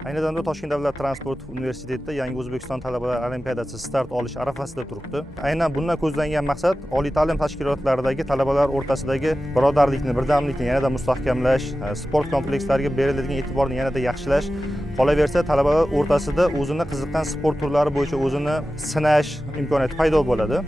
Ayni damda Toshkent davlat transport universitetida Yangi O'zbekiston talabalar olimpiadasi start olish arafasida turibdi. Aynan bundan ko'zlangan maqsad oliy ta'lim tashkilotlaridagi talabalar o'rtasidagi birodarlikni, birdamlikni yanada mustahkamlash, sport komplekslariga beriladigan e'tiborni yanada yaxshilash, qolaversa talabalar o'rtasida o'zini qiziqqan sport turlari bo'yicha o'zini sinash imkoniyati paydo bo'ladi.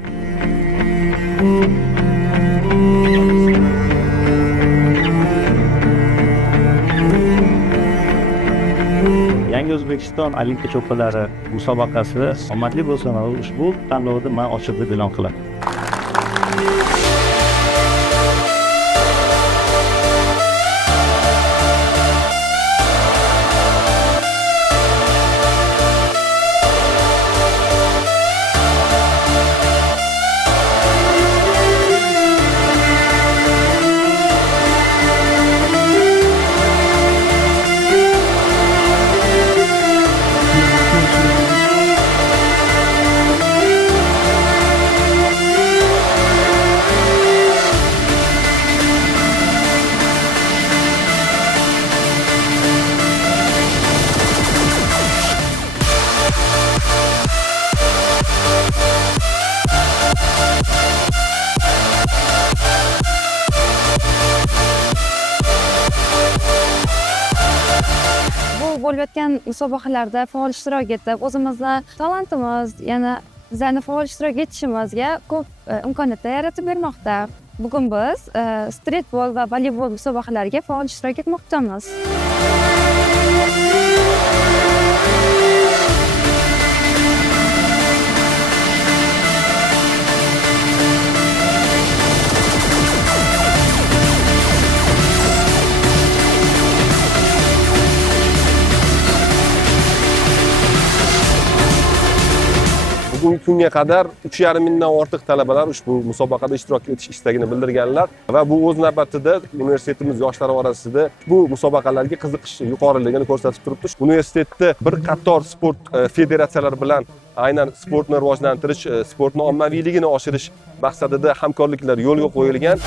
Yangi O'zbekiston Olimpiya cho'qqilari musobaqasi omadli bo'lsin va ushbu tanlovda men ochiq deb e'lon qilaman. Bo'layotgan musobaqalarda faol ishtirok etib, o'zimizni talantimiz, yana bizlarni faol ishtirok etishimizga ko'p imkoniyatlar yaratib bermoqda. Bugun biz streetbol va voleybol musobaqalariga faol ishtirok etmoqdamiz. Bugungi kunga qadar 3,5 mingdan ortiq talabalar ushbu musobaqada ishtirok etish istagini bildirganlar va bu o'z navbatida universitetimiz yoshlari orasida bu musobaqalarga qiziqish yuqoriligini ko'rsatib turibdi. Universitetda bir qator sport federatsiyalari bilan aynan sportni rivojlantirish, sportni ommaviyligini oshirish maqsadida hamkorliklar yo'lga qo'yilgan.